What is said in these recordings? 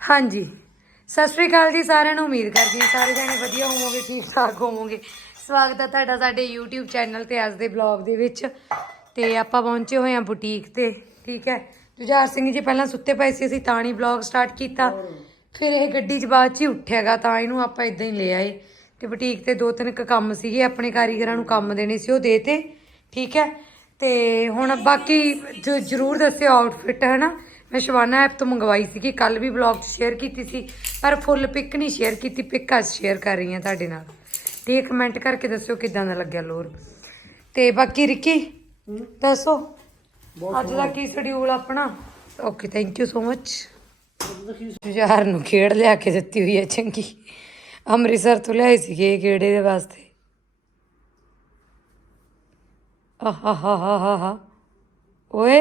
ਹਾਂਜੀ। ਸਤਿ ਸ਼੍ਰੀ ਅਕਾਲ ਜੀ ਸਾਰਿਆਂ ਨੂੰ, ਉਮੀਦ ਕਰਦੀ ਹਾਂ ਸਾਰੇ ਜਣੇ ਵਧੀਆ ਹੋਵੋਗੇ, ਠੀਕ ਠਾਕ ਹੋਵੋਗੇ। ਸਵਾਗਤ ਹੈ ਤੁਹਾਡਾ ਸਾਡੇ YouTube ਚੈਨਲ ਤੇ ਅੱਜ ਦੇ ਬਲੌਗ ਦੇ ਵਿੱਚ। ਤੇ ਆਪਾਂ ਪਹੁੰਚੇ ਹੋਏ ਹਾਂ ਬੁਟੀਕ ਤੇ, ਠੀਕ ਹੈ। ਜੁਝਾਰ ਸਿੰਘ ਜੀ ਪਹਿਲਾਂ ਸੁੱਤੇ ਪਏ ਸੀ, ਅਸੀਂ ਤਾਂ ਨਹੀਂ ਬਲੌਗ ਸਟਾਰਟ ਕੀਤਾ। ਫਿਰ ਇਹ ਗੱਡੀ 'ਚ ਬਾਅਦ 'ਚ ਹੀ ਉੱਠਿਆਗਾ ਤਾਂ ਇਹਨੂੰ ਆਪਾਂ ਇਦਾਂ ਹੀ ਲੈ ਆਏ। ਤੇ ਬੁਟੀਕ ਤੇ ਦੋ ਤਿੰਨ ਕੁ ਕੰਮ ਸੀਗੇ, ਆਪਣੇ ਕਾਰੀਗਰਾਂ ਨੂੰ ਕੰਮ ਦੇਣੇ ਸੀ ਉਹ ਦੇਤੇ, ਠੀਕ ਹੈ। ਤੇ ਹੁਣ ਬਾਕੀ ਜ਼ਰੂਰ ਦੱਸਿਓ ਆਊਟਫਿਟ ਹੈ ਨਾ ਮੈਂ ਸ਼ਵਾਨਾ ਐਪ ਤੋਂ ਮੰਗਵਾਈ ਸੀਗੀ ਕੱਲ ਵੀ ਬਲੌਗ 'ਚ ਸ਼ੇਅਰ ਕੀਤੀ ਸੀ ਪਰ ਫੁੱਲ ਪਿਕ ਨਹੀਂ ਸ਼ੇਅਰ ਕੀਤੀ ਪਿਕ ਅੱਜ ਸ਼ੇਅਰ ਕਰ ਰਹੀ ਹਾਂ ਤੁਹਾਡੇ ਨਾਲ। ਤੇ ਕਮੈਂਟ ਕਰਕੇ ਦੱਸਿਓ ਕਿਦਾਂ ਦਾ ਲੱਗਿਆ ਲੋਰ। ਤੇ ਬਾਕੀ ਰਿੱਕੀ ਦੱਸੋ ਅੱਜ ਦਾ ਕੀ ਸ਼ਡਿਊਲ ਆਪਣਾ? Okay thank you so much Jujhar ਨੂੰ ਖੇਡ ਲਿਆ ਕੇ ਦਿੱਤੀ ਹੋਈ ਹੈ ਚੰਗੀ। ਅੰਮ੍ਰਿਤਸਰ ਤੋਂ ਲਿਆਏ ਸੀਗੇ ਇਹ ਖੇੜੇ ਦੇ ਵਾਸਤੇ। ਆਹਾਹਾਹਾਹਾ। ਓਏ।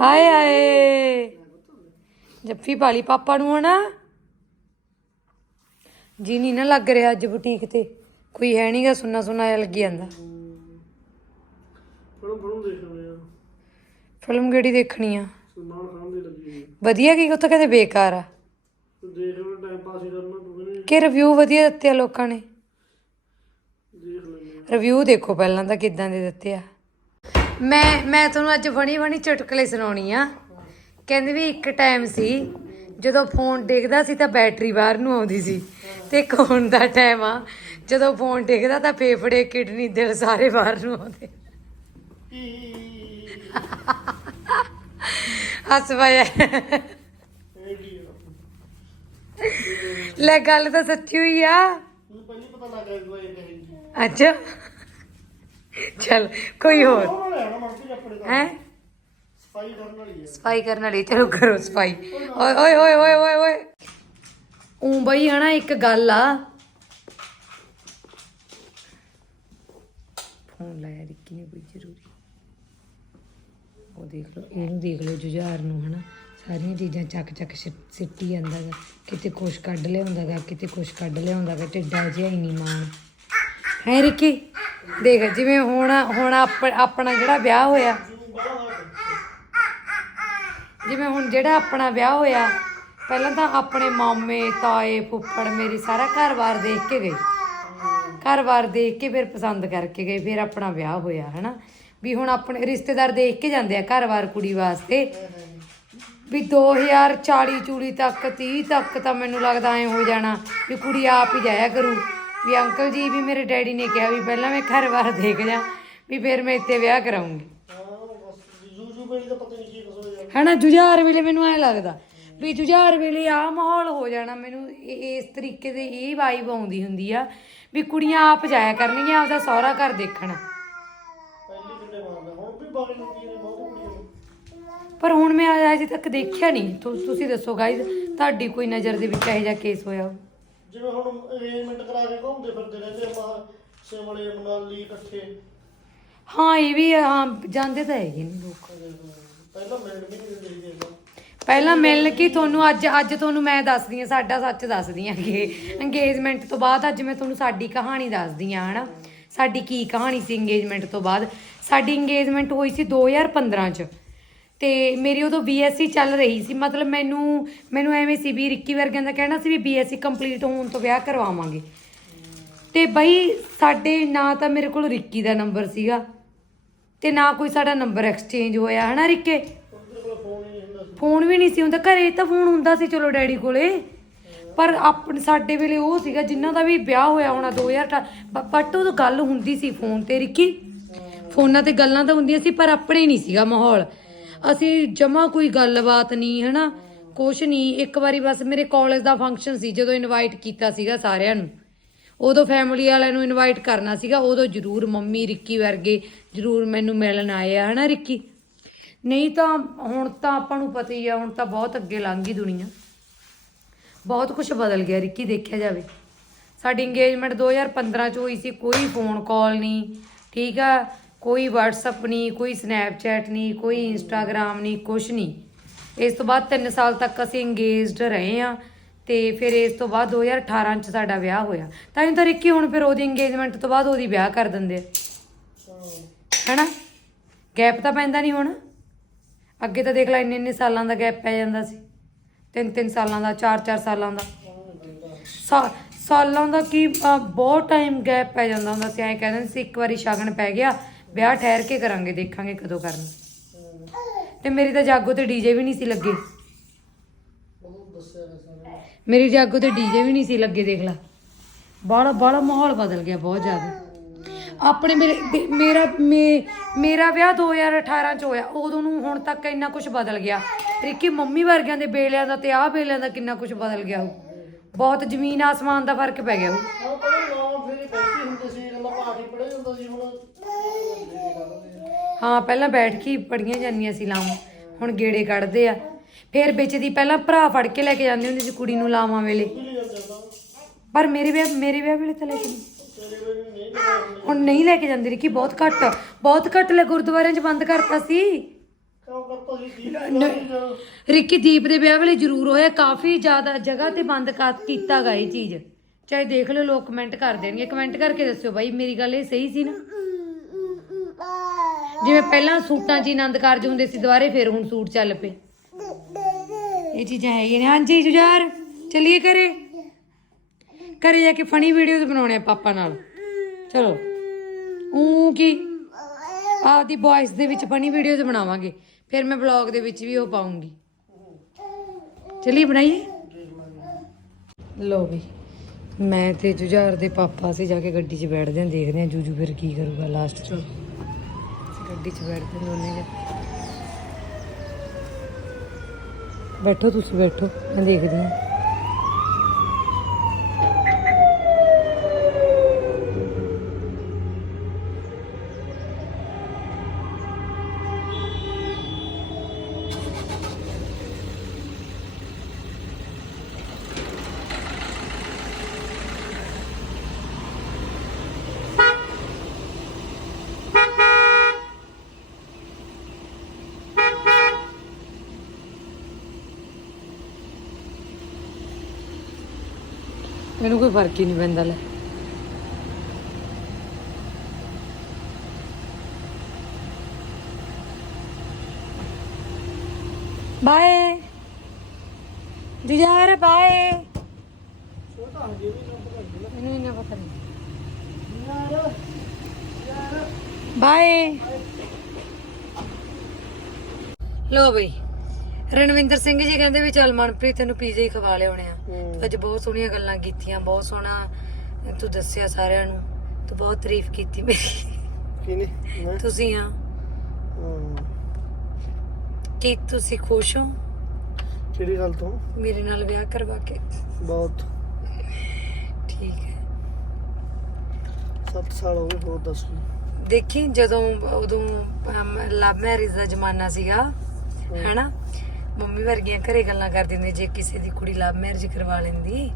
ਆਏ ਆਏ ਜੱਫੀ ਪਾਲੀ ਪਾਪਾ ਨੂੰ ਹਨਾ। ਜੀ ਨਹੀਂ ਨਾ ਲੱਗ ਰਿਹਾ ਅੱਜ ਬੁਟੀਕ ਤੇ। ਕੋਈ ਹੈ ਨਹੀਂਗਾ ਸੁੰਨਾ ਸੁੰਨਾ ਜਿਹਾ ਲੱਗੀ ਜਾਂਦਾ। ਫਿਲਮ ਫਿਲਮ ਦੇਖ ਰਹੇ ਆ। ਫਿਲਮ ਕਿਹੜੀ ਦੇਖਣੀ ਆ? ਸਲਮਾਨ ਖਾਨ ਦੀ ਲੱਗੀ ਹੋਈ ਹੈ ਵਧੀਆ ਕੀ ਉੱਥੇ ਕਹਿੰਦੇ ਬੇਕਾਰ ਆ? ਦੇਖ ਰਹੇ ਟਾਈਮ ਪਾਸ ਹੀ ਕਰਨਾ ਤੂੰ ਕਹਿੰਦੇ। ਕਿ ਰਿਵਿਊ ਵਧੀਆ ਦਿੱਤੇ ਆ ਲੋਕਾਂ ਨੇ? ਦੇਖ ਰਿਵਿਊ ਦੇਖੋ ਪਹਿਲਾਂ ਤਾਂ ਕਿਦਾਂ ਦੇ ਦਿੱਤੇ ਆ। ਮੈਂ ਮੈਂ ਤੁਹਾਨੂੰ ਅੱਜ ਬਣੀ ਬਣੀ ਚੁਟਕਲੇ ਸੁਣਾਉਣੀ ਆ। ਕਹਿੰਦੇ ਵੀ ਇੱਕ ਟਾਈਮ ਸੀ ਜਦੋਂ ਫੋਨ ਡਿੱਗਦਾ ਸੀ ਤਾਂ ਬੈਟਰੀ ਬਾਹਰ ਨੂੰ ਆਉਂਦੀ ਸੀ ਤੇ ਇੱਕ ਹੁਣ ਦਾ ਟਾਈਮ ਆ। ਜਦੋਂ ਫੋਨ ਡਿੱਗਦਾ ਤਾਂ ਫੇਫੜੇ ਕਿਡਨੀ ਦਿਲ ਸਾਰੇ ਬਾਹਰ ਨੂੰ ਆਉਂਦੇ। ਹੱਸ ਪਾਇਆ। ਇਹ ਕੀ ਆ ਲੈ ਗੱਲ ਤਾਂ ਸੱਚੀ ਹੋਈ ਆ। ਮੈਨੂੰ ਪਹਿਲੀ ਪਤਾ ਲੱਗ ਗਿਆ ਇਹ ਅੱਛਾ। ਚਲ ਕੋਈ ਹੋਰ? ਹੈ? ਸਫ਼ਾਈ ਕਰਨ ਵਾਲੀ ਹੈ। ਸਫ਼ਾਈ ਕਰਨ ਵਾਲੀ ਚਲੋ ਕਰੋ ਸਫ਼ਾਈ। ਓਏ ਓਏ ਓਏ ਓਏ ਓਏ ਓਏ। ਉਹ ਬਈ ਹਨਾ ਇੱਕ ਗੱਲ ਆ। ਫੋਨ ਲਾਇਆ ਰਿੱਕੀ ਨੇ ਕੋਈ ਜ਼ਰੂਰੀ। ਉਹ ਦੇਖ ਲਓ ਇਹਨੂੰ ਦੇਖ ਲਓ ਜੁਝਾਰ ਨੂੰ ਹਨਾ। ਸਾਰੀਆਂ ਚੀਜ਼ਾਂ ਚੱਕ ਚੱਕ ਸਿੱਟੀ ਜਾਂਦਾ ਗਾ। ਕਿਤੇ ਕੁਛ ਕੱਢ ਲਿਆਉਂਦਾ ਗਾ ਕਿਤੇ ਕੁਛ ਕੱਢ ਲਿਆਉਂਦਾ ਗਾ ਢਿੱਡਾ ਜਿਹਾ ਹੀ ਨਹੀਂ ਮਾਣ। ਹੈ ਰਿੱਕੀ? ਦੇਖ, ਜਿਵੇਂ ਹੁਣ ਹੁਣ ਆਪ- ਆਪਣਾ ਜਿਹੜਾ ਵਿਆਹ ਹੋਇਆ, ਜਿਵੇਂ ਹੁਣ ਜਿਹੜਾ ਆਪਣਾ ਵਿਆਹ ਹੋਇਆ, ਪਹਿਲਾਂ ਤਾਂ ਆਪਣੇ ਮਾਮੇ, ਤਾਏ, ਫੁੱਫੜ ਮੇਰੀ ਸਾਰਾ ਘਰ-ਬਾਰ ਦੇਖ ਕੇ ਗਏ। ਘਰ-ਬਾਰ ਦੇਖ ਕੇ ਫਿਰ ਪਸੰਦ ਕਰਕੇ ਗਏ, ਫਿਰ ਆਪਣਾ ਵਿਆਹ ਹੋਇਆ, ਹਨਾ? ਵੀ ਹੁਣ ਆਪਣੇ ਰਿਸ਼ਤੇਦਾਰ ਦੇਖ ਕੇ ਜਾਂਦੇ ਆ ਘਰ-ਬਾਰ ਕੁੜੀ ਵਾਸਤੇ। ਵੀ 2040 ਚੂੜੀ ਤੱਕ 30 ਤੱਕ ਤਾਂ ਮੈਨੂੰ ਲੱਗਦਾ ਐ ਹੋ ਜਾਣਾ ਵੀ ਕੁੜੀ ਆਪ ਹੀ ਜਾਇਆ ਕਰੂ। ਵੀ ਅੰਕਲ ਜੀ ਵੀ ਮੇਰੇ ਡੈਡੀ ਨੇ ਕਿਹਾ ਵੀ ਪਹਿਲਾਂ ਮੈਂ ਘਰ-ਬਾਰ ਦੇਖ ਜਾ, ਵੀ ਫਿਰ ਮੈਂ ਇੱਥੇ ਵਿਆਹ ਕਰਾਉਂਗੀ। ਹਾਂ ਬਸ ਜੂ ਪਤਾ ਨਹੀਂ ਕੀ ਕੁਝ ਹੋਇਆ ਹਨਾ, ਜੁਝਾਰ ਵੇਲੇ ਮੈਨੂੰ ਐ ਲੱਗਦਾ ਵੀ ਜੁਝਾਰ ਵੇਲੇ ਆ ਮਾਹੌਲ ਹੋ ਜਾਣਾ, ਮੈਨੂੰ ਇਸ ਤਰੀਕੇ ਦੇ ਇਹ ਵਾਈਬ ਆਉਂਦੀ ਹੁੰਦੀ ਆ ਵੀ ਕੁੜੀਆਂ ਆਪ ਜਾਇਆ ਕਰਨਗੀਆਂ, ਆਪਦਾ ਸਹੁਰਾ ਘਰ ਦੇਖਣ। ਪਰ ਹੁਣ ਮੈਂ ਅਜੇ ਤੱਕ ਦੇਖਿਆ ਨਹੀਂ। ਤੁਸੀਂ ਦੱਸੋ ਗਾਇਜ਼ ਤੁਹਾਡੀ ਕੋਈ ਨਜ਼ਰ ਦੇ ਵਿੱਚ ਇਹ ਜਿਹਾ ਕੇਸ ਹੋਇਆ ਜਿਵੇਂ ਹੁਣ ਅਰੇਂਜਮੈਂਟ ਕਰਾ ਕੇ ਘੁੰਮਦੇ ਫਿਰਦੇ ਰਹਿੰਦੇ ਆ ਮਾ ਸਿਮਲੇ ਮਨਾਲੀ ਇਕੱਠੇ। ਹਾਂ ਇਹ ਵੀ ਆ, ਹਾਂ ਜਾਂਦੇ ਤਾਂ ਹੈਗੇ ਨੇ ਲੋਕ। ਪਹਿਲਾਂ ਮਿਲਣ ਵੀ ਨਹੀਂ ਦਿੰਦੇ ਸੀ ਪਹਿਲਾਂ ਮਿਲ ਕੇ ਤੁਹਾਨੂੰ ਅੱਜ ਅੱਜ ਤੁਹਾਨੂੰ ਮੈਂ ਦੱਸਦੀ ਆ ਸਾਡਾ ਸੱਚ ਦੱਸਦੀ ਆ ਕਿ ਇੰਗੇਜਮੈਂਟ ਤੋਂ ਬਾਅਦ ਅੱਜ ਮੈਂ ਤੁਹਾਨੂੰ ਸਾਡੀ ਕਹਾਣੀ ਦੱਸਦੀ ਆ ਹਨਾ। ਸਾਡੀ ਕੀ ਕਹਾਣੀ ਸੀ ਇੰਗੇਜਮੈਂਟ ਤੋਂ ਬਾਅਦ? ਸਾਡੀ ਇੰਗੇਜਮੈਂਟ ਹੋਈ ਸੀ 2015 ਚ। ਤੇ ਮੇਰੀ ਉਦੋਂ ਬੀਐਸਸੀ ਚੱਲ ਰਹੀ ਸੀ। ਮਤਲਬ ਮੈਨੂੰ ਮੈਨੂੰ ਐਵੇਂ ਸੀ ਵੀ ਰਿੱਕੀ ਵਰਗਿਆਂ ਦਾ ਕਹਿਣਾ ਸੀ ਵੀ ਬੀਐਸਸੀ ਕੰਪਲੀਟ ਹੋਣ ਤੋਂ ਵਿਆਹ ਕਰਵਾਵਾਂਗੇ। ਤੇ ਬਈ ਸਾਡੇ ਨਾ ਤਾਂ ਮੇਰੇ ਕੋਲ ਰਿੱਕੀ ਦਾ ਨੰਬਰ ਸੀਗਾ ਤੇ ਨਾ ਕੋਈ ਸਾਡਾ ਨੰਬਰ ਐਕਸਚੇਂਜ ਹੋਇਆ, ਹਨਾ ਰਿੱਕੇ? ਫੋਨ ਵੀ ਨਹੀਂ ਸੀ ਹੁੰਦਾ। ਘਰੇ ਤਾਂ ਫੋਨ ਹੁੰਦਾ ਸੀ, ਚਲੋ ਡੈਡੀ ਕੋਲੇ। ਪਰ ਆਪਣੇ, ਸਾਡੇ ਵੇਲੇ ਉਹ ਸੀਗਾ ਜਿਨ੍ਹਾਂ ਦਾ ਵੀ ਵਿਆਹ ਹੋਇਆ ਹੋਣਾ 2000 ਬਟ ਉਦੋਂ ਗੱਲ ਹੁੰਦੀ ਸੀ ਫੋਨ ਤੇ ਰਿੱਕੀ। ਫੋਨਾਂ ਤੇ ਗੱਲਾਂ ਤਾਂ ਹੁੰਦੀਆਂ ਸੀ, ਪਰ ਆਪਣੇ ਨਹੀਂ ਸੀਗਾ ਮਾਹੌਲ। ਅਸੀਂ ਜਮਾ ਕੋਈ ਗੱਲਬਾਤ ਨਹੀਂ, ਹਨਾ? ਕੁਛ ਨਹੀਂ। ਇੱਕ ਵਾਰੀ ਬਸ ਮੇਰੇ ਕਾਲਜ ਦਾ ਫੰਕਸ਼ਨ ਸੀ, ਜਦੋਂ ਇਨਵਾਈਟ ਕੀਤਾ ਸੀਗਾ ਸਾਰਿਆਂ ਨੂੰ। ਉਦੋਂ ਫੈਮਿਲੀ ਵਾਲਿਆਂ ਨੂੰ ਇਨਵਾਈਟ ਕਰਨਾ ਸੀਗਾ, ਉਦੋਂ ਜ਼ਰੂਰ ਮੰਮੀ ਰਿੱਕੀ ਵਰਗੇ ਜ਼ਰੂਰ ਮੈਨੂੰ ਮਿਲਣ ਆਏ ਆ, ਹਨਾ ਰਿੱਕੀ? ਨਹੀਂ ਤਾਂ ਹੁਣ ਤਾਂ ਆਪਾਂ ਨੂੰ ਪਤਾ ਹੀ ਆ, ਹੁਣ ਤਾਂ ਬਹੁਤ ਅੱਗੇ ਲੰਘ ਗਈ ਦੁਨੀਆ। ਬਹੁਤ ਕੁਝ ਬਦਲ ਗਿਆ ਰਿੱਕੀ, ਦੇਖਿਆ ਜਾਵੇ। ਸਾਡੀ ਇੰਗੇਜਮੈਂਟ 2015 ਚ ਹੋਈ ਸੀ, ਕੋਈ ਫੋਨ ਕਾਲ ਨਹੀਂ, ਠੀਕ ਆ? ਕੋਈ WhatsApp ਨਹੀਂ, ਕੋਈ Snapchat ਨਹੀਂ, ਕੋਈ Instagram ਨਹੀਂ ਕੁਝ ਨਹੀਂ। ਇਸ ਤੋਂ ਬਾਅਦ 3 ਸਾਲ ਤੱਕ ਅਸੀਂ ਇੰਗੇਜਡ ਰਹੇ ਆ ਤੇ ਫਿਰ ਇਸ ਤੋਂ ਬਾਅਦ 2018 ਚ ਸਾਡਾ ਵਿਆਹ ਹੋਇਆ। ਤਾਂ ਇਹ ਤਾਂ ਰਿੱਕੀ ਹੁਣ ਫਿਰ ਉਹਦੀ ਇੰਗੇਜਮੈਂਟ ਤੋਂ ਬਾਅਦ ਉਹਦੀ ਵਿਆਹ ਕਰ ਦਿੰਦੇ ਆ। ਹੈਨਾ? ਗੈਪ ਤਾਂ ਪੈਂਦਾ ਨਹੀਂ ਹੁਣ। ਅੱਗੇ ਤਾਂ ਦੇਖ ਲੈ ਇੰਨੇ ਇੰਨੇ ਸਾਲਾਂ ਦਾ ਗੈਪ ਪੈ ਜਾਂਦਾ ਸੀ। ਤਿੰਨ ਤਿੰਨ ਸਾਲਾਂ ਦਾ, ਚਾਰ ਚਾਰ ਸਾਲਾਂ ਦਾ। ਸਾਲਾਂ ਦਾ ਕੀ ਬਹੁਤ ਟਾਈਮ ਗੈਪ ਪੈ ਜਾਂਦਾ ਹੁੰਦਾ ਸੀ। ਐਂ ਕਹਿੰਦੇ ਸੀ, ਇੱਕ ਵਾਰੀ ਸ਼ਗਨ ਪੈ ਗਿਆ ਵਿਆਹ ਠਹਿਰ ਕੇ ਕਰਾਂਗੇ, ਦੇਖਾਂਗੇ ਕਦੋਂ ਕਰਨਾ। ਤੇ ਮੇਰੀ ਤਾਂ ਜਾਗੋ ਤੇ ਡੀਜੇ ਵੀ ਨਹੀਂ ਸੀ ਲੱਗੇ। ਮੇਰੀ ਜਾਗੋ ਤੇ ਡੀਜੇ ਵੀ ਨਹੀਂ ਸੀ ਲੱਗੇ, ਦੇਖ ਲੈ। ਬਾਹਲਾ ਬਾਹਲਾ ਮਾਹੌਲ ਬਦਲ ਗਿਆ ਬਹੁਤ ਜ਼ਿਆਦਾ। ਆਪਣੇ ਮੇਰੇ ਮੇਰਾ, ਮੇ- ਮੇਰਾ ਵਿਆਹ 2018 ਚ ਹੋਇਆ, ਉਦੋਂ ਨੂੰ ਹੁਣ ਤੱਕ ਇੰਨਾ ਕੁਝ ਬਦਲ ਗਿਆ। ਰਿੱਕੀ ਮੰਮੀ ਵਰਗਿਆਂ ਦੇ ਬੇਲਿਆਂ ਦਾ ਤੇ ਆਹ ਬੇਲਿਆਂ ਦਾ ਕਿੰਨਾ ਕੁਝ ਬਦਲ ਗਿਆ ਉਹ। ਬਹੁਤ ਜ਼ਮੀਨ ਆਸਮਾਨ ਦਾ ਫ਼ਰਕ ਪੈ ਗਿਆ ਉਹ ਹਾਂ ਪਤਾ ਨਾ ਫਿਰ ਬੈਠੀ ਹੁੰਦੇ ਸੀ ਗੱਲਾਂ ਪਾਠੀ ਪੜੇ ਹੁੰਦਾ ਸੀ ਹੁਣ ਹਾਂ ਪਹਿਲਾਂ ਬੈਠ ਕੇ ਪੜੀਆਂ ਜਾਂਦੀਆਂ ਸੀ ਲਾਵਾਂ। ਹੁਣ ਗੇੜੇ ਕੱਢਦੇ ਆ। ਫਿਰ ਵਿੱਚ ਦੀ ਪਹਿਲਾਂ ਭਰਾ ਫੜ ਕੇ ਲੈ ਕੇ ਜਾਂਦੇ ਹੁੰਦੇ ਸੀ ਕੁੜੀ ਨੂੰ ਲਾਵਾਂ ਵੇਲੇ। ਪਰ ਮੇਰੇ ਵਿਆਹ ਮੇਰੇ ਵਿਆਹ ਵੇਲੇ ਤਾਂ ਲੈ ਕੇ ਨਹੀਂ। ਹੁਣ ਨਹੀਂ ਲੈ ਕੇ ਜਾਂਦੇ ਰਿੱਕੀ ਬਹੁਤ ਘੱਟ। ਬਹੁਤ ਘੱਟ ਲੈ ਗੁਰਦੁਆਰਿਆਂ 'ਚ ਬੰਦ ਕਰਤਾ ਸੀ। ਰਿੱਕੀ ਦੀਪ ਦੇ ਵਿਆਹ ਵੇਲੇ ਜ਼ਰੂਰ ਹੋਇਆ। ਕਾਫੀ ਜ਼ਿਆਦਾ ਜਗ੍ਹਾ ਤੇ ਬੰਦ ਕਰ ਕੀਤਾ ਗਾ ਇਹ ਚੀਜ਼। ਚਾਹੇ ਦੇਖ ਲਿਓ ਲੋਕ ਕਮੈਂਟ ਕਰ ਦੇਣਗੇ। ਕਮੈਂਟ ਕਰਕੇ ਦੱਸਿਓ ਬਾਈ ਮੇਰੀ ਗੱਲ ਇਹ ਸਹੀ ਸੀ ਨਾ? ਜਿਵੇਂ ਪਹਿਲਾਂ ਸੂਟਾਂ 'ਚ ਹੀ ਆਨੰਦ ਕਾਰਜ ਹੁੰਦੇ ਸੀ, ਦੁਬਾਰੇ ਫਿਰ ਹੁਣ ਸੂਟ ਚੱਲ ਪਏ। ਇਹ ਚੀਜ਼ਾਂ ਹੈਗੀਆਂ ਨੇ। ਹਾਂਜੀ, ਜੁਝਾਰ, ਚਲਿਏ ਕਰੇ ਘਰੇ ਜਾ ਕੇ ਫਨੀ ਵੀਡੀਓਜ਼ ਬਣਾਉਣੇ ਆ ਪਾਪਾ ਨਾਲ। ਚਲੋ। ਉਹ ਕੀ? ਆਪਦੀ ਵੌਇਸ ਦੇ ਵਿੱਚ ਫਨੀ ਵੀਡੀਓਜ਼ ਬਣਾਵਾਂਗੇ। ਫਿਰ ਮੈਂ ਵਲੌਗ ਦੇ ਵਿੱਚ ਵੀ ਉਹ ਪਾਉਂਗੀ। ਚਲਿਏ, ਬਣਾਈਏ? ਲੋ ਵੀ, ਮੈਂ ਤੇ ਜੁਝਾਰ ਦੇ ਪਾਪਾ ਅਸੀਂ ਜਾ ਕੇ ਗੱਡੀ 'ਚ ਬੈਠਦੇ ਹਾਂ, ਦੇਖਦੇ ਹਾਂ ਜੂਜੂ ਫਿਰ ਕੀ ਕਰੂਗਾ ਲਾਸਟ 'ਚ। ਗੱਡੀ 'ਚ ਬੈਠਦੇ ਦੋਨੇ ਜਣੇ। ਬੈਠੋ ਤੁਸੀਂ ਬੈਠੋ ਮੈਂ ਦੇਖਦੀ ਹਾਂ। ਮੈਨੂੰ ਕੋਈ ਫ਼ਰਕ ਹੀ ਨਹੀਂ ਪੈਂਦਾ ਲੈ। ਬਾਏ। ਜੁਝਾਰ, ਬਾਏ। ਛੋਟਾ ਹਜੇ ਵੀ ਨਾ ਪਤਾ ਮੈਨੂੰ ਇੰਨਾ ਪਤਾ ਨਹੀਂ। ਬਾਏ। ਲੋ ਬਈ। ਰਣਵਿੰਦਰ ਸਿੰਘ ਜੀ ਕਹਿੰਦੇ ਵੀ ਚੱਲ ਮਨਪ੍ਰੀਤ ਤੈਨੂੰ ਪੀਜ਼ਾ ਹੀ ਖਵਾ ਲਿਆਉਣੇ ਆ। ਹੂੰ। ਅੱਜ ਬਹੁਤ ਸੋਹਣੀਆਂ ਗੱਲਾਂ ਕੀਤੀਆਂ ਬਹੁਤ ਸੋਹਣਾ ਤੂੰ ਦੱਸਿਆ ਸਾਰਿਆਂ ਨੂੰ। ਤੂੰ ਬਹੁਤ ਤਾਰੀਫ ਕੀਤੀ ਮੇਰੀ। ਕਿਨੇ ਤੁਸੀਂ ਆ। ਕੀ ਤੁਸੀਂ ਖੁਸ਼ ਹੋ? ਕਿਹੜੀ ਗੱਲ ਤੋਂ? ਮੇਰੇ ਨਾਲ ਵਿਆਹ ਕਰਵਾ ਕੇ। ਬਹੁਤ। ਠੀਕ ਹੈ। 7 ਸਾਲ ਹੋ ਗਏ ਹੋਰ ਦੱਸ। ਦੇਖੀ ਜਦੋਂ ਉਦੋਂ ਲਵ ਮੈਰਿਜ ਦਾ ਜ਼ਮਾਨਾ ਸੀਗਾ ਹੈਨਾ? ਮੰਮੀ ਵਰਗੀਆਂ ਘਰੇ ਗੱਲਾਂ ਕਰਦੀ ਹੁੰਦੀ ਜੇ ਕਿਸੇ ਦੀ ਕੁੜੀ ਲਵ ਮੈਰਿਜ ਕਰਵਾ ਲੈਂਦੀ।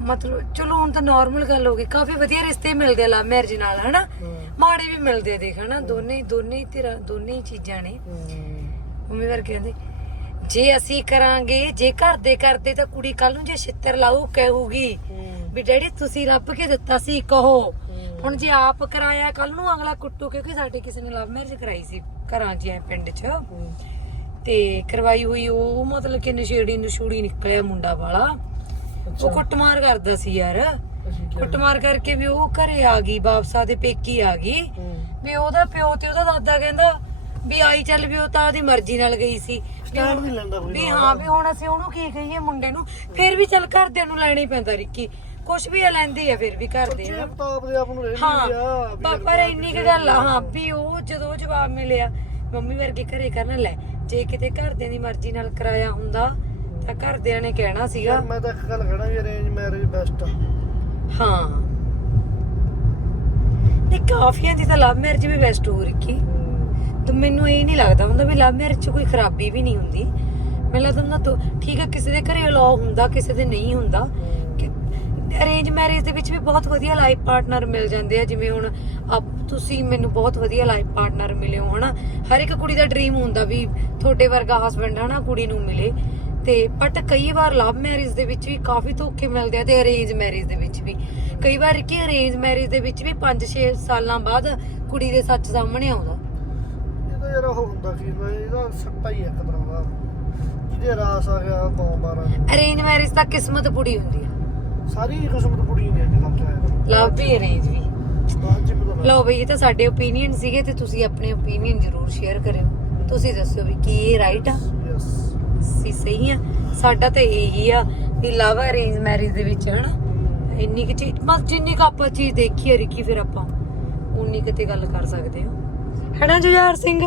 ਮਤਲਬ ਚਲੋ ਹੁਣ ਤਾਂ ਨਾਰਮਲ ਗੱਲ ਹੋ ਗਈ ਕਾਫੀ ਵਧੀਆ ਰਿਸ਼ਤੇ ਮਿਲਦੇ ਲਵ ਮੈਰਿਜ ਨਾਲ ਹਨਾ? ਮਾੜੇ ਵੀ ਮਿਲਦੇ ਦੇਖ ਹਨਾ? ਦੋਨੇ ਦੋਨੇ ਤੇਰਾ ਦੋਨੇ ਹੀ ਚੀਜ਼ਾਂ ਨੇ। ਮੰਮੀ ਵਰਗੇ ਕਹਿੰਦੇ ਜੇ ਅਸੀਂ ਕਰਾਂਗੇ ਜੇ ਘਰ ਦੇ ਕਰਦੇ ਤਾਂ ਕੁੜੀ ਕੱਲ ਨੂੰ ਜੇ ਛਿੱਤਰ ਲਾਊ ਕਹੂਗੀ ਵੀ ਡੈਡੀ ਤੁਸੀਂ ਰੱਬ ਕੇ ਦਿੱਤਾ ਸੀ ਕਹੋ। ਹੁਣ ਜੇ ਆਪ ਕਰਾਇਆ ਕੱਲ ਨੂੰ ਅਗਲਾ ਕੁੱਟੂ ਕਿਉਂਕਿ ਸਾਡੇ ਕਿਸੇ ਨੇ ਲਵ ਮੈਰਿਜ ਕਰਾਈ ਸੀ ਘਰਾਂ 'ਚ ਐ ਪਿੰਡ 'ਚ। ਤੇ ਕਰਵਾਈ ਹੋਈ ਉਹ ਮਤਲਬ ਕਿ ਨਸ਼ੇੜੀ ਨਸ਼ੂੜੀ ਨਿਕਲਿਆ ਮੁੰਡਾ ਵਾਲਾ। ਉਹ ਕੁੱਟਮਾਰ ਕਰਦਾ ਸੀ ਯਾਰ। ਕੁੱਟਮਾਰ ਕਰਕੇ ਵੀ ਉਹ ਘਰੇ ਆ ਗਈ ਵਾਪਸਾ ਦੇ ਪੇਕੀ ਆ ਗਈ। ਵੀ ਉਹਦਾ ਪਿਓ ਤੇ ਉਹਦਾ ਦਾਦਾ ਕਹਿੰਦਾ ਵੀ ਆਈ ਚੱਲ ਵੀ ਉਹ ਤਾਂ ਉਹਦੀ ਮਰਜ਼ੀ ਨਾਲ ਗਈ ਸੀ। ਵੀ ਸਟੈਂਡ ਨਹੀਂ ਲੈਂਦਾ ਕੋਈ ਵੀ ਹਾਂ ਵੀ ਹੁਣ ਅਸੀਂ ਉਹਨੂੰ ਕੀ ਕਹੀਏ ਮੁੰਡੇ ਨੂੰ? ਫਿਰ ਵੀ ਚੱਲ ਘਰਦਿਆਂ ਨੂੰ ਲੈਣਾ ਪੈਂਦਾ ਰਿੱਕੀ। ਕੁਛ ਵੀ ਆ ਲੈਂਦੀ ਆ ਫਿਰ ਵੀ ਜੇ ਹਨਾ। ਤਾਂ ਆਪਦੇ ਆਪ ਨੂੰ ਰਹਿ ਹਾਂ ਨਹੀਂ ਆ ਪ- ਪਰ ਇੰਨੀ ਕੁ ਗੱਲ ਆ ਹਾਂ ਵੀ ਉਹ ਜਦੋਂ ਜਵਾਬ ਮਿਲਿਆ ਮੰਮੀ ਵਰਗੇ ਘਰੇ ਕਰਨ ਲੈ। ਜੇ ਕਿਤੇ ਘਰਦਿਆਂ ਦੀ ਮਰਜ਼ੀ ਨਾਲ ਕਰਾਇਆ ਹੁੰਦਾ ਤਾਂ ਘਰਦਿਆਂ ਨੇ ਕਹਿਣਾ ਸੀਗਾ। ਮੈਂ ਤਾਂ ਇੱਕ ਗੱਲ ਕਹਿਣਾ ਵੀ ਅਰੇਂਜ ਮੈਰਿਜ ਬੈਸਟ ਆ। ਹਾਂ। ਨਹੀਂ ਕਾਫੀਆਂ ਦੀ ਤਾਂ ਲਵ ਮੈਰਿਜ ਵੀ ਬੈਸਟ ਹੋ ਰੱਖੀ। ਹਮ, ਤੇ ਮੈਨੂੰ ਇਹ ਨਹੀਂ ਲੱਗਦਾ ਹੁੰਦਾ ਵੀ ਲਵ ਮੈਰਿਜ 'ਚ ਕੋਈ ਖਰਾਬੀ ਵੀ ਨਹੀਂ ਹੁੰਦੀ। ਮੈਨੂੰ ਲੱਗਦਾ ਹੁੰਦਾ ਤੋ ਠੀਕ ਹੈ ਕਿਸੇ ਦੇ ਘਰੇ ਅਲਾਉ ਹੁੰਦਾ ਕਿਸੇ ਦੇ ਨਹੀਂ ਹੁੰਦਾ। ਅਰੇਂਜ ਮੈਰਿਜ ਦੇ ਵਿੱਚ ਵੀ ਬਹੁਤ ਵਧੀਆ ਲਾਈਫ ਪਾਰਟਨਰ ਮਿਲ ਜਾਂਦੇ ਆ ਜਿਵੇਂ ਹੁਣ ਆਪ ਤੁਸੀਂ ਮੈਨੂੰ ਬਹੁਤ ਵਧੀਆ ਲਾਈਫ ਪਾਰਟਨਰ ਮਿਲੇ ਹੋ ਹਨਾ? ਹਰ ਇੱਕ ਕੁੜੀ ਦਾ ਡ੍ਰੀਮ ਹੁੰਦਾ ਵੀ ਤੁਹਾਡੇ ਵਰਗਾ ਹਸਬੰਡ ਹਨਾ ਕੁੜੀ ਨੂੰ ਮਿਲੇ। ਤੇ ਬਟ ਕਈ ਵਾਰ ਲਵ ਮੈਰਿਜ ਦੇ ਵਿੱਚ ਵੀ ਕਾਫੀ ਧੋਖੇ ਮਿਲਦੇ ਆ ਤੇ ਅਰੇਂਜ ਮੈਰਿਜ ਦੇ ਵਿੱਚ ਵੀ। ਕਈ ਵਾਰ ਕਿ ਅਰੇਂਜ ਮੈਰਿਜ ਦੇ ਵਿੱਚ ਵੀ 5-6 ਸਾਲਾਂ ਬਾਅਦ ਕੁੜੀ ਦੇ ਸੱਚ ਸਾਹਮਣੇ ਆਉਂਦਾ। ਇਹ ਤਾਂ ਯਾਰ ਉਹ ਹੁੰਦਾ ਕੀ ਇਹਦਾ ਸੱਟਾ ਹੀ ਆ ਇੱਕ ਤਰ੍ਹਾਂ ਦਾ। ਜੇ ਰਾਸ ਆ ਗਿਆ ਕੌਮ ਮਾਰਾਂ। ਅਰੇਂਜ ਮੈਰਿਜ ਤਾਂ ਕਿਸਮਤ ਬੁੜੀ ਹੁੰਦੀ ਆ। ਸਾਰੀ ਕਿਸਮਤ ਅੱਜ ਕੱਲ੍ਹ ਚਾਹੇ ਲਵ ਵੀ ਅਰੇਂਜ ਵੀ। ਲਓ ਬਈ ਇਹ ਤਾਂ ਸਾਡੇ ਓਪੀਨੀਅਨ ਸੀਗੇ ਤੇ ਤੁਸੀਂ ਆਪਣੇ ਓਪੀਨੀਅਨ ਜ਼ਰੂਰ ਸ਼ੇਅਰ ਕਰਿਓ। ਤੁਸੀਂ ਦੱਸਿਓ ਵੀ ਕੀ ਇਹ ਰਾਈਟ ਆ? ਸੀ ਸਹੀ ਆ? ਸਾਡਾ ਤਾਂ ਇਹੀ ਆ ਵੀ ਲਵ ਅਰੇਂਜ ਮੈਰਿਜ ਦੇ ਵਿੱਚ ਹਨਾ? ਇੰਨੀ ਕੁ ਚੀਜ਼ ਬਸ ਜਿੰਨੀ ਕੁ ਆਪਾਂ ਚੀਜ਼ ਦੇਖੀ ਹੈ ਰਿਕੀ ਫਿਰ ਆਪਾਂ ਉਨੀ ਕੁ ਤੇ ਗੱਲ ਕਰ ਸਕਦੇ ਹਾਂ ਹੈਨਾ ਜੁਝਾਰ ਸਿੰਘ?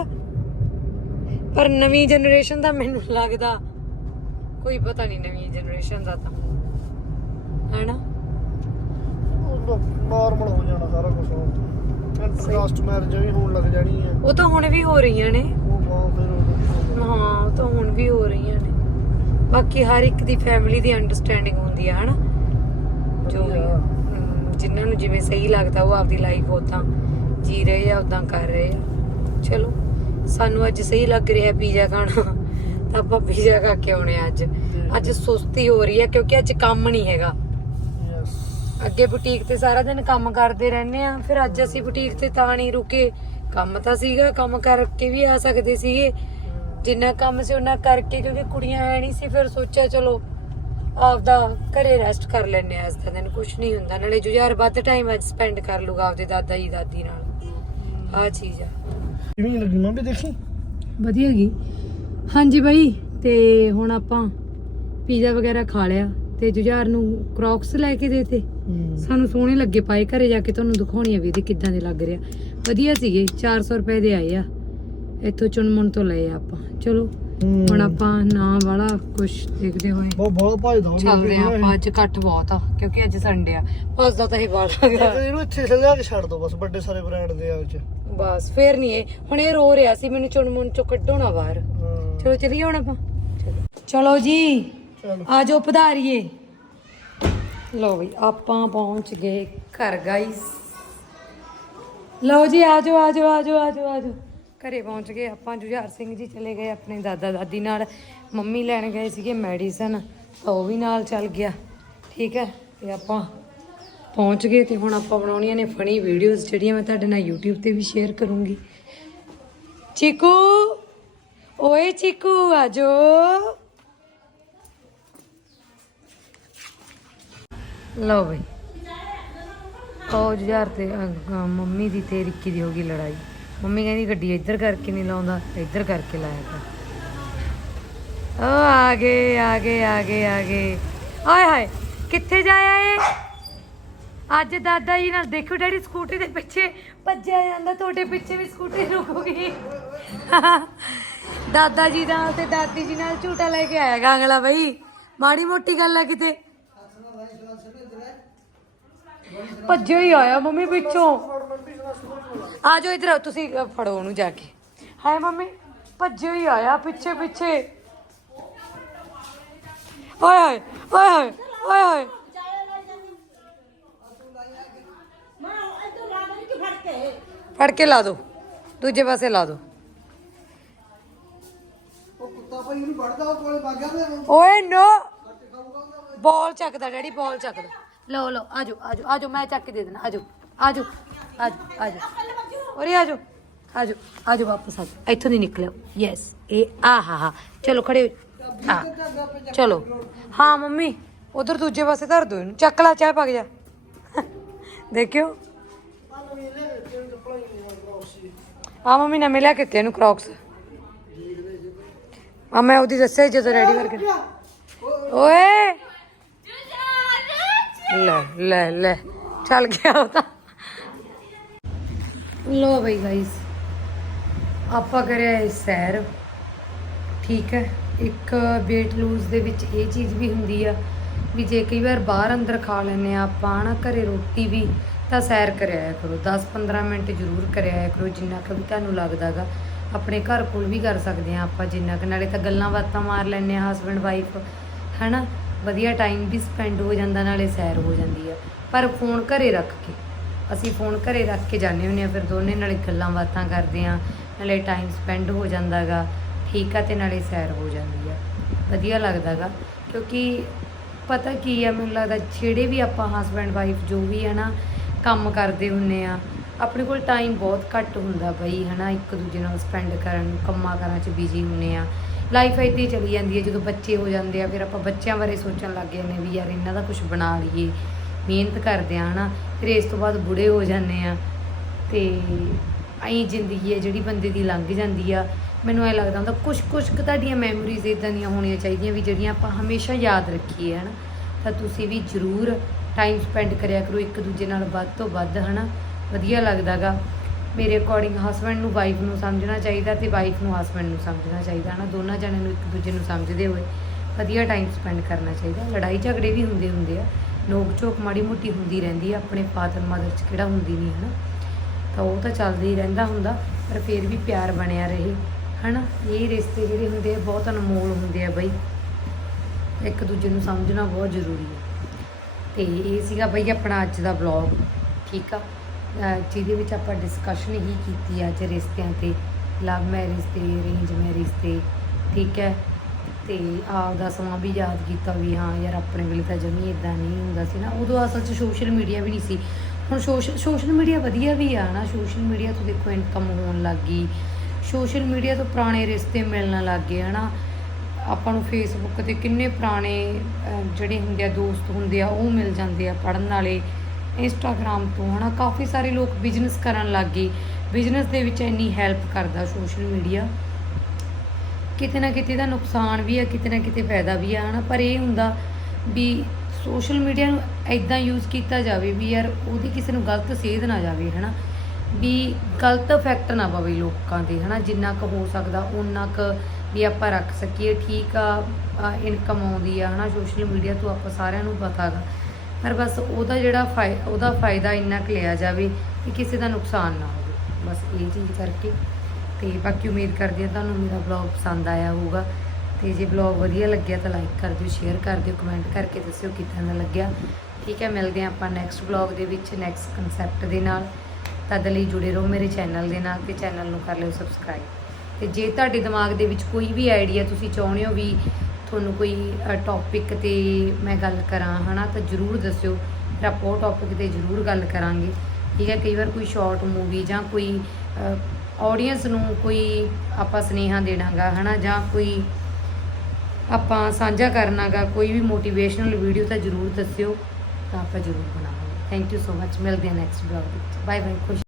ਪਰ ਨਵੀਂ ਜਨਰੇਸ਼ਨ ਦਾ ਮੈਨੂੰ ਲੱਗਦਾ ਕੋਈ ਪਤਾ ਨਹੀਂ ਨਵੀਂ ਜਨਰੇਸ਼ਨ ਦਾ ਤਾਂ ਹੈਨਾ? ਨਾਰਮਲ ਹੋ ਜਾਣਾ ਸਾਰਾ ਕੁਝ ਇੰਟਰਕਾਸਟ ਮੈਰਿਜ ਵੀ ਹੋਣ ਲੱਗ ਜਾਣੀ ਹੈ। ਉਹ ਤਾਂ ਹੁਣ ਵੀ ਹੋ ਰਹੀਆਂ ਨੇ। ਉਹ ਮਾਂ ਫਿਰ ਹਾਂ ਉਹ ਤਾਂ ਹੁਣ ਵੀ ਹੋ ਰਹੀਆਂ ਨੇ। ਬਾਕੀ ਹਰ ਇੱਕ ਦੀ ਫੈਮਿਲੀ ਦੀ ਅੰਡਰਸਟੈਂਡਿੰਗ ਹੁੰਦੀ ਆ ਹਨਾ? ਜੋ ਵੀ ਜਿਨ੍ਹਾਂ ਨੂੰ ਜਿਵੇਂ ਸਹੀ ਲੱਗਦਾ ਉਹ ਆਪਦੀ ਲਾਈਫ ਉਦਾਂ ਜੀ ਰਹੇ ਆ ਉਦਾਂ ਕਰ ਰਹੇ ਆ। ਚਲੋ ਸਾਨੂੰ ਅੱਜ ਸਹੀ ਲੱਗ ਰਿਹਾ ਪੀਜ਼ਾ ਖਾਣਾ। ਤਾਂ ਆਪਾਂ ਪੀਜ਼ਾ ਖਾ ਕੇ ਆਉਣੇ ਅੱਜ। ਅੱਜ ਸੁਸਤੀ ਹੋ ਰਹੀ ਹੈ ਕਿਉਂਕਿ ਅੱਜ ਕੰਮ ਨਹੀਂ ਹੈਗਾ. ਅੱਗੇ ਬੁਟੀਕ ਤੇ ਸਾਰਾ ਦਿਨ ਕੰਮ ਕਰਦੇ ਰਹਿੰਦੇ ਆ ਫਿਰ ਅੱਜ ਅਸੀਂ ਬੁਟੀਕ ਤੇ ਤਾਂ ਨਹੀਂ ਰੁਕੇ। ਕੰਮ ਤਾਂ ਸੀਗਾ ਕੰਮ ਕਰਕੇ ਵੀ ਆ ਸਕਦੇ ਸੀਗੇ। ਜਿੰਨਾ ਕੰਮ ਸੀ ਉਹਨਾਂ ਕਰਕੇ ਕਿਉਂਕਿ ਕੁੜੀਆਂ ਹੈ ਨਹੀਂ ਸੀ ਫਿਰ ਸੋਚਿਆ ਚਲੋ ਆਪਦਾ ਘਰੇ ਰੈਸਟ ਕਰ ਲੈਣੇ ਆ ਇਸ ਦਾ ਦਿਨ ਕੁਝ ਨਹੀਂ ਹੁੰਦਾ। ਨਾਲੇ ਜੁਝਾਰ ਵੱਧ ਟਾਈਮ ਅੱਜ ਸਪੈਂਡ ਕਰ ਲੂਗਾ ਆਪਦੇ ਦਾਦਾ ਜੀ ਦਾਦੀ ਨਾਲ। ਆ ਚੀਜ਼ ਆ। ਕਿਵੇਂ ਲੱਗੀ ਮਾਂ ਵੀ ਦੇਖੀ? ਵਧੀਆ ਗਈ ਹਾਂਜੀ ਬਾਈ ਤੇ ਹੁਣ ਆਪਾਂ ਪੀਜ਼ਾ ਵਗੈਰਾ ਖਾ ਲਿਆ। ਤੇ ਜੁਝਾਰ ਨੂੰ ਕ੍ਰੌਕਸ ਲੈ ਕੇ ਦੇਤੇ ਸਾਨੂੰ ਸੋਹਣੇ ਲੱਗੇ ਪਾਏ ਘਰੇ ਜਾ ਕੇ ਤੁਹਾਨੂੰ ਦਿਖਾਉਣੀ ਆ ਵੀ ਇਹਦੇ ਕਿੱਦਾਂ ਦੇ ਲੱਗ ਰਿਹਾ। ਵਧੀਆ ਸੀਗੇ 400 ਰੁਪਏ ਦੇ ਆਏ ਆ। ਇੱਥੋਂ ਚੁਣਮੁਣ ਤੋਂ ਲਏ ਆ ਆਪਾਂ। ਚਲੋ ਹੁਣ ਆਪਾਂ ਨਾ ਵਾਲਾ ਕੁਝ ਦੇਖਦੇ ਹੋਏ। ਬਹੁਤ ਬਹੁਤ ਭਜਦਾ ਚੱਲਦੇ ਆ ਆਪਾਂ ਅੱਜ ਇਕੱਠ ਬਹੁਤ ਆ ਕਿਉਂਕਿ ਅੱਜ ਸੰਡੇ ਆ। ਭੱਜਦਾ ਤਾਂ ਇਹ ਲੱਗਾ ਇਹਨੂੰ ਇੱਥੇ ਲਿਆ ਕੇ ਛੱਡ ਦੋ ਬਸ ਵੱਡੇ ਸਾਰੇ ਬ੍ਰਾਂਡ ਦੇ ਆ ਵਿੱਚ। ਬਸ ਫੇਰ ਨਹੀਂ ਇਹ। ਹੁਣ ਇਹ ਰੋ ਰਿਹਾ ਸੀ ਮੈਨੂੰ ਚੁਣਮੁਣ ਚੋਂ ਕੱਢੋ ਨਾ ਬਾਹਰ। ਚਲੋ ਚਲੀਏ ਹੁਣ ਆਪਾਂ। ਚਲੋ ਜੀ। ਆ ਜਾਓ ਪਧਾਰੀਏ। ਲਓ ਵੀ ਆਪਾਂ ਪਹੁੰਚ ਗਏ ਘਰ ਗਾਈਸ ਲਓ ਜੀ, ਆ ਜਾਓ ਆ ਜਾਓ ਆ ਜਾਓ ਆ ਜਾਓ ਆ ਜਾਓ। ਘਰੇ ਪਹੁੰਚ ਗਏ ਆਪਾਂ, ਜੁਝਾਰ ਸਿੰਘ ਜੀ ਚਲੇ ਗਏ ਆਪਣੇ ਦਾਦਾ ਦਾਦੀ ਨਾਲ। ਮੰਮੀ ਲੈਣ ਗਏ ਸੀਗੇ ਮੈਡੀਸਨ, ਤਾਂ ਉਹ ਵੀ ਨਾਲ ਚੱਲ ਗਿਆ। ਠੀਕ ਹੈ, ਤੇ ਆਪਾਂ ਪਹੁੰਚ ਗਏ ਤੇ ਹੁਣ ਆਪਾਂ ਬਣਾਉਣੀਆਂ ਨੇ ਫਨੀ ਵੀਡੀਓਜ਼ ਜਿਹੜੀਆਂ ਮੈਂ ਤੁਹਾਡੇ ਨਾਲ YouTube ਤੇ ਵੀ ਸ਼ੇਅਰ ਕਰੂੰਗੀ। ਚੀਕੂ, ਓਏ ਚੀਕੂ, ਆ ਲਓ ਬਈ। ਉਹ ਯਾਰ ਤੇ ਅਹ, ਮੰਮੀ ਦੀ ਤੇ ਰਿੱਕੀ ਦੀ ਹੋ ਗਈ ਲੜਾਈ। ਮੰਮੀ ਕਹਿੰਦੀ ਗੱਡੀ ਇੱਧਰ ਕਰਕੇ ਨਹੀਂ ਲਾਉਂਦਾ ਇੱਧਰ ਕਰਕੇ ਲਾਇਆ ਕਰ। ਉਹ ਆ ਗਏ ਆ ਗਏ ਆ ਗਏ ਆ ਗਏ। ਆਏ ਹਾਏ ਕਿੱਥੇ ਜਾਇਆ ਏ? ਅੱਜ ਦਾਦਾ ਜੀ ਨਾਲ ਦੇਖੋ ਡੈਡੀ ਸਕੂਟੀ ਦੇ ਪਿੱਛੇ ਭੱਜਿਆ ਜਾਂਦਾ ਤੁਹਾਡੇ ਪਿੱਛੇ ਵੀ ਸਕੂਟੀ ਰੁਕੂਗੀ। ਦਾਦਾ ਜੀ ਨਾਲ ਤੇ ਦਾਦੀ ਜੀ ਨਾਲ ਝੂਟਾ ਲੈ ਕੇ ਆਇਆ ਗਾਂਗਲਾ ਬਈ। ਮਾੜੀ ਮੋਟੀ ਗੱਲ ਆ ਕਿਤੇ। ਭੱਜਿਆ ਹੀ ਆਇਆ ਮੰਮੀ ਪਿੱਛੋਂ ਆ ਜਾਓ ਇਧਰ ਤੁਸੀਂ ਫੜੋ ਉਹਨੂੰ ਜਾ ਕੇ। ਹਾਏ ਮੰਮੀ ਭੱਜਿਆ ਹੀ ਆਇਆ ਪਿੱਛੇ ਪਿੱਛੇ। ਓਏ ਹੋਏ ਓਏ ਹੋਏ ਓਏ ਹੋਏ। ਫੜ ਕੇ ਲਾ ਦੋ ਦੂਜੇ ਪਾਸੇ ਲਾ ਦੋ। ਓਏ ਨੋ। ਬਾਲ ਚੱਕਦਾ ਡੈਡੀ ਬਾਲ ਚੱਕਦਾ। ਲਓ ਲਓ, ਆਜੋ ਆਜੋ ਆਜੋ, ਮੈਂ ਚੱਕ ਕੇ ਦੇ ਦੇਣਾ ਆਜੋ ਆਜੋ ਆਜੋ ਆਜੋ। ਓਰੇ ਆਜੋ ਆਜੋ ਆਜੋ ਵਾਪਸ ਆਜੋ, ਇੱਥੋਂ ਦੀ ਨਿਕਲਿਓ। ਯੈਸ ਇਹ ਆ, ਹਾ ਹਾ। ਚਲੋ, ਖੜੇ ਹੋ। ਚਲੋ। ਹਾਂ, ਮੰਮੀ, ਉਧਰ ਦੂਜੇ ਪਾਸੇ ਧਰ ਦੋ ਇਹਨੂੰ। ਚੱਕ ਲਾ, ਚਾਹ ਪੱਕ ਜਾ। ਦੇਖਿਓ। ਆ ਮੰਮੀ ਨੇ ਮਿਲਿਆ ਕਿਤੇ ਇਹਨੂੰ ਕ੍ਰੌਕਸ ਆ ਮੈਂ ਉਹਦੀ ਦੱਸਿਆ ਜਦੋਂ ਰੈਡੀ ਕਰਕੇ। ਓਏ! ਲੈ ਲੈ ਲੈ। ਚੱਲ ਗਿਆ ਉਹ ਤਾਂ। ਲੋ ਬਈ ਗਾਇਸ ਆਪਾਂ ਕਰਿਆ ਇਹ ਸੈਰ। ਠੀਕ ਹੈ, ਇੱਕ weight lose ਦੇ ਵਿੱਚ ਇਹ ਚੀਜ਼ ਵੀ ਹੁੰਦੀ ਆ ਵੀ ਜੇ ਕਈ ਵਾਰ ਬਾਹਰ ਅੰਦਰ ਖਾ ਲੈਨੇ ਆ ਆਪਾਂ ਨਾ ਘਰੇ ਰੋਟੀ ਵੀ, ਤਾਂ ਸੈਰ ਕਰਿਆ ਕਰੋ। 10-15 ਮਿੰਟ ਜ਼ਰੂਰ ਕਰਿਆ ਕਰੋ, ਜਿੰਨਾ ਕੁ ਵੀ ਤੁਹਾਨੂੰ ਲੱਗਦਾਗਾ ਆਪਣੇ ਘਰ ਕੋਲ ਵੀ ਕਰ ਸਕਦੇ ਆ ਆਪਾਂ, ਜਿੰਨਾ ਕੁ ਨਾਲੇ ਤਾਂ ਗੱਲਾਂ ਬਾਤਾਂ ਮਾਰ ਲੈਨੇ ਆ ਹਸਬੰਡ ਵਾਈਫ ਹੈਨਾ। ਵਧੀਆ ਟਾਈਮ ਵੀ ਸਪੈਂਡ ਹੋ ਜਾਂਦਾ, ਨਾਲੇ ਸੈਰ ਹੋ ਜਾਂਦੀ ਆ। ਪਰ ਫੋਨ ਘਰੇ ਰੱਖ ਕੇ, ਅਸੀਂ ਫੋਨ ਘਰੇ ਰੱਖ ਕੇ ਜਾਂਦੇ ਹੁੰਦੇ ਆ, ਫਿਰ ਦੋਨੇ ਨਾਲੇ ਗੱਲਾਂ ਬਾਤਾਂ ਕਰਦੇ ਆ, ਨਾਲੇ ਟਾਈਮ ਸਪੈਂਡ ਹੋ ਜਾਂਦਾਗਾ ਠੀਕ ਆ ਤੇ ਨਾਲੇ ਸੈਰ ਹੋ ਜਾਂਦੀ ਆ। ਵਧੀਆ ਲੱਗਦਾਗਾ ਕਿਉਂਕਿ ਪਤਾ ਕੀ ਆ, ਮੈਨੂੰ ਲੱਗਦਾ ਜਿਹੜੇ ਵੀ ਆਪਾਂ ਹਸਬੈਂਡ ਵਾਈਫ ਜੋ ਵੀ ਹੈ ਨਾ, ਕੰਮ ਕਰਦੇ ਹੁੰਨੇ ਆ, ਆਪਣੇ ਕੋਲ ਟਾਈਮ ਬਹੁਤ ਘੱਟ ਹੁੰਦਾ ਬਈ, ਹਨਾ, ਇੱਕ ਦੂਜੇ ਨਾਲ ਸਪੈਂਡ ਕਰਨ, ਕੰਮਾਂ ਕਾਰਾਂ 'ਚ ਬਿਜ਼ੀ ਹੁੰਨੇ ਆ। ਲਾਈਫ ਏਦਾਂ ਹੀ ਚਲੀ ਜਾਂਦੀ ਹੈ, ਜਦੋਂ ਬੱਚੇ ਹੋ ਜਾਂਦੇ ਆ, ਫਿਰ ਆਪਾਂ ਬੱਚਿਆਂ ਬਾਰੇ ਸੋਚਣ ਲੱਗ ਜਾਂਦੇ ਵੀ ਯਾਰ ਇਹਨਾਂ ਦਾ ਕੁਝ ਬਣਾ ਲਈਏ, ਮਿਹਨਤ ਕਰਦੇ ਆ ਹਨਾ, ਫਿਰ ਇਸ ਤੋਂ ਬਾਅਦ ਬੁੜੇ ਹੋ ਜਾਂਦੇ ਆ ਤੇ ਐਂ ਜ਼ਿੰਦਗੀ ਹੈ ਜਿਹੜੀ ਬੰਦੇ ਦੀ ਲੰਘ ਜਾਂਦੀ ਆ। ਮੈਨੂੰ ਐ ਲੱਗਦਾ ਹੁੰਦਾ ਕੁਝ ਕੁਝ ਕੁ ਤੁਹਾਡੀਆਂ ਮੈਮੋਰੀਜ਼ ਇਦਾਂ ਦੀਆਂ ਹੋਣੀਆਂ ਚਾਹੀਦੀਆਂ ਵੀ ਜਿਹੜੀਆਂ ਆਪਾਂ ਹਮੇਸ਼ਾ ਯਾਦ ਰੱਖੀਏ ਹਨਾ। ਤਾਂ ਤੁਸੀਂ ਵੀ ਜ਼ਰੂਰ ਟਾਈਮ ਸਪੈਂਡ ਕਰਿਆ ਕਰੋ ਇੱਕ ਦੂਜੇ ਨਾਲ ਵੱਧ ਤੋਂ ਵੱਧ ਹਨਾ। ਵਧੀਆ ਲੱਗਦਾਗਾ। ਮੇਰੇ ਅਕੋਰਡਿੰਗ ਹਸਬੰਡ ਨੂੰ ਵਾਈਫ ਨੂੰ ਸਮਝਣਾ ਚਾਹੀਦਾ ਤੇ ਵਾਈਫ ਨੂੰ ਹਸਬੰਡ ਨੂੰ ਸਮਝਣਾ ਚਾਹੀਦਾ ਨਾ ਦੋਨਾਂ ਜਣਿਆਂ ਨੂੰ ਇੱਕ ਦੂਜੇ ਨੂੰ ਸਮਝਦੇ ਹੋਏ ਵਧੀਆ ਟਾਈਮ ਸਪੈਂਡ ਕਰਨਾ ਚਾਹੀਦਾ। ਲੜਾਈ ਝਗੜੇ ਵੀ ਹੁੰਦੇ ਹੁੰਦੇ ਆ, ਨੋਕ ਝੋਕ ਮਾੜੀ ਮੋਟੀ ਹੁੰਦੀ ਰਹਿੰਦੀ ਆ, ਆਪਣੇ ਫਾਦਰ ਮਦਰ 'ਚ ਕਿਹੜਾ ਹੁੰਦੀ ਨਹੀਂ ਹਨਾ। ਤਾਂ ਉਹ ਤਾਂ ਚੱਲਦਾ ਹੀ ਰਹਿੰਦਾ ਹੁੰਦਾ, ਪਰ ਫਿਰ ਵੀ ਪਿਆਰ ਬਣਿਆ ਰਹੇ, ਹਨਾ। ਇਹ ਰਿਸ਼ਤੇ ਜਿਹੜੇ ਹੁੰਦੇ ਆ, ਬਹੁਤ ਅਨਮੋਲ ਹੁੰਦੇ ਆ ਬਈ। ਇੱਕ ਦੂਜੇ ਨੂੰ ਸਮਝਣਾ ਬਹੁਤ ਜ਼ਰੂਰੀ ਹੈ ਤੇ ਇਹ ਸੀਗਾ ਬਈ ਆਪਣਾ ਅੱਜ ਦਾ ਵਲੌਗ ਠੀਕ ਆ? ਜਿਹਦੇ ਵਿੱਚ ਆਪਾਂ ਡਿਸਕਸ਼ਨ ਹੀ ਕੀਤੀ ਅੱਜ ਰਿਸ਼ਤਿਆਂ ਤੇ ਲਵ ਮੈਰਿਜ ਤੇ ਅਰੇਂਜ ਮੈਰਿਜ ਤੇ, ਠੀਕ ਹੈ? ਤੇ ਆਪ ਦਾ ਸਮਾਂ ਵੀ ਯਾਦ ਕੀਤਾ ਵੀ ਹਾਂ ਯਾਰ ਆਪਣੇ ਵੇਲੇ ਤਾਂ ਜਮੀ ਇਦਾਂ ਨਹੀਂ ਹੁੰਦਾ ਸੀ ਨਾ। ਉਦੋਂ ਅਸਲ 'ਚ ਸੋਸ਼ਲ ਮੀਡੀਆ ਵੀ ਨਹੀਂ ਸੀ। ਹੁਣ ਸੋਸ਼ਲ ਸੋਸ਼ਲ ਮੀਡੀਆ ਵਧੀਆ ਵੀ ਆ ਨਾ। ਸੋਸ਼ਲ ਮੀਡੀਆ ਤੋਂ ਦੇਖੋ ਇਨਕਮ ਹੋਣ ਲੱਗ ਗਈ। ਸੋਸ਼ਲ ਮੀਡੀਆ ਤੋਂ ਪੁਰਾਣੇ ਰਿਸ਼ਤੇ ਮਿਲਣ ਲੱਗ ਗਏ, ਹਨਾ? ਆਪਾਂ ਨੂੰ ਫੇਸਬੁੱਕ ਤੇ ਕਿੰਨੇ ਪੁਰਾਣੇ ਜਿਹੜੇ ਹੁੰਦੇ ਆ, ਦੋਸਤ ਹੁੰਦੇ ਆ, ਉਹ ਮਿਲ ਜਾਂਦੇ ਆ ਪੜਨ ਵਾਲੇ। ਇੰਸਟਾਗ੍ਰam ਤੋਂ, ਹਨਾ? ਕਾਫੀ ਸਾਰੇ ਲੋਕ ਬਿਜ਼ਨਸ ਕਰਨ ਲੱਗ ਗਏ। ਬਿਜ਼ਨਸ ਦੇ ਵਿੱਚ ਇੰਨੀ ਹੈਲਪ ਕਰਦਾ ਸੋਸ਼ਲ ਮੀਡੀਆ ਕਿਤੇ ਨਾ ਕਿਤੇ ਦਾ ਨੁਕਸਾਨ ਵੀ ਆ, ਕਿਤੇ ਨਾ ਕਿਤੇ ਫਾਇਦਾ ਵੀ ਆ, ਹਨਾ? ਪਰ ਇਹ ਹੁੰਦਾ ਵੀ ਸੋਸ਼ਲ ਮੀਡੀਆ ਨੂੰ ਐਦਾਂ ਯੂਜ਼ ਕੀਤਾ ਜਾਵੇ ਵੀ ਯਾਰ ਉਹਦੀ ਕਿਸੇ ਨੂੰ ਗਲਤ ਸੇਧ ਨਾ ਜਾਵੇ, ਹਨਾ? ਵੀ ਗਲਤ ਇਫੈਕਟ ਨਾ ਪਵੇ ਲੋਕਾਂ ਤੇ, ਹਨਾ? ਜਿੰਨਾ ਕੁ ਹੋ ਸਕਦਾ ਉਨਾ ਕੁ ਵੀ ਆਪਾਂ ਰੱਖ ਸਕੀਏ। ਠੀਕ ਆ ਇਨਕਮ ਆਉਂਦੀ ਆ, ਹਨਾ? ਸੋਸ਼ਲ ਮੀਡੀਆ ਤੋਂ ਆਪਾਂ ਸਾਰਿਆਂ ਨੂੰ ਪਤਾ ਗਾ। ਪਰ ਬਸ ਉਹਦਾ ਜਿਹੜਾ ਫਾਇ, ਉਹਦਾ ਫਾਇਦਾ ਇੰਨਾ ਕੁ ਲਿਆ ਜਾਵੇ ਕਿ ਕਿਸੇ ਦਾ ਨੁਕਸਾਨ ਨਾ ਹੋਵੇ। ਬਸ ਇਹ ਚੀਜ਼ ਕਰਕੇ ਤੇ ਬਾਕੀ ਉਮੀਦ ਕਰਦੀ ਹਾਂ ਤੁਹਾਨੂੰ ਮੇਰਾ ਵਲੌਗ ਪਸੰਦ ਆਇਆ ਹੋਊਗਾ। ਤੇ ਜੇ ਵਲੌਗ ਵਧੀਆ ਲੱਗਿਆ ਤਾਂ ਲਾਈਕ ਕਰ ਦਿਓ ਸ਼ੇਅਰ ਕਰ ਦਿਓ ਕਮੈਂਟ ਕਰਕੇ ਦੱਸਿਓ ਕਿੱਦਾਂ ਦਾ ਲੱਗਿਆ। ਠੀਕ ਹੈ, ਮਿਲਦੇ ਹਾਂ ਆਪਾਂ ਨੈਕਸਟ ਵਲੌਗ ਦੇ ਵਿੱਚ ਨੈਕਸਟ ਕਨਸੈਪਟ ਦੇ ਨਾਲ। ਤਦ ਲਈ ਜੁੜੇ ਰਹੋ ਮੇਰੇ ਚੈਨਲ ਦੇ ਨਾਲ ਤੇ ਚੈਨਲ ਨੂੰ ਕਰ ਲਿਓ ਸਬਸਕ੍ਰਾਈਬ ਤੇ ਜੇ ਤੁਹਾਡੇ ਦਿਮਾਗ ਦੇ ਵਿੱਚ ਕੋਈ ਵੀ ਆਈਡੀਆ ਤੁਸੀਂ ਚਾਹੁੰਦੇ ਹੋ ਵੀ ਤੁਹਾਨੂੰ ਕੋਈ ਟੌਪਿਕ ਤੇ ਮੈਂ ਗੱਲ ਕਰਾਂ, ਹਨਾ, ਤਾਂ ਜਰੂਰ ਦੱਸਿਓ। ਫਿਰ ਆਪਾਂ ਉਹ ਟੌਪਿਕ ਤੇ ਜਰੂਰ ਗੱਲ ਕਰਾਂਗੇ। ਠੀਕ ਹੈ, ਕਈ ਵਾਰ ਕੋਈ ਸ਼ਾਰਟ ਮੂਵੀ ਜਾਂ ਕੋਈ ਆਡੀਅנס ਨੂੰ ਕੋਈ ਆਪਾਂ ਸੁਨੇਹਾ ਦੇਣਾਗਾ, ਹਨਾ, ਜਾਂ ਕੋਈ ਆਪਾਂ ਸਾਂਝਾ ਕਰਨਾਗਾ, ਕੋਈ ਵੀ ਮੋਟੀਵੇਸ਼ਨਲ ਵੀਡੀਓ ਤਾਂ ਜਰੂਰ ਦੱਸਿਓ, ਤਾਂ ਆਪਾਂ ਜਰੂਰ ਬਣਾਵਾਂਗੇ। ਥੈਂਕ ਯੂ ਸੋ ਮੱਚ ਮਿਲਦੇ ਹਾਂ ਨੈਕਸਟ ਵਲੌਗ ਵਿੱਚ। ਬਾਏ ਬਾਏ ਖੁਸ਼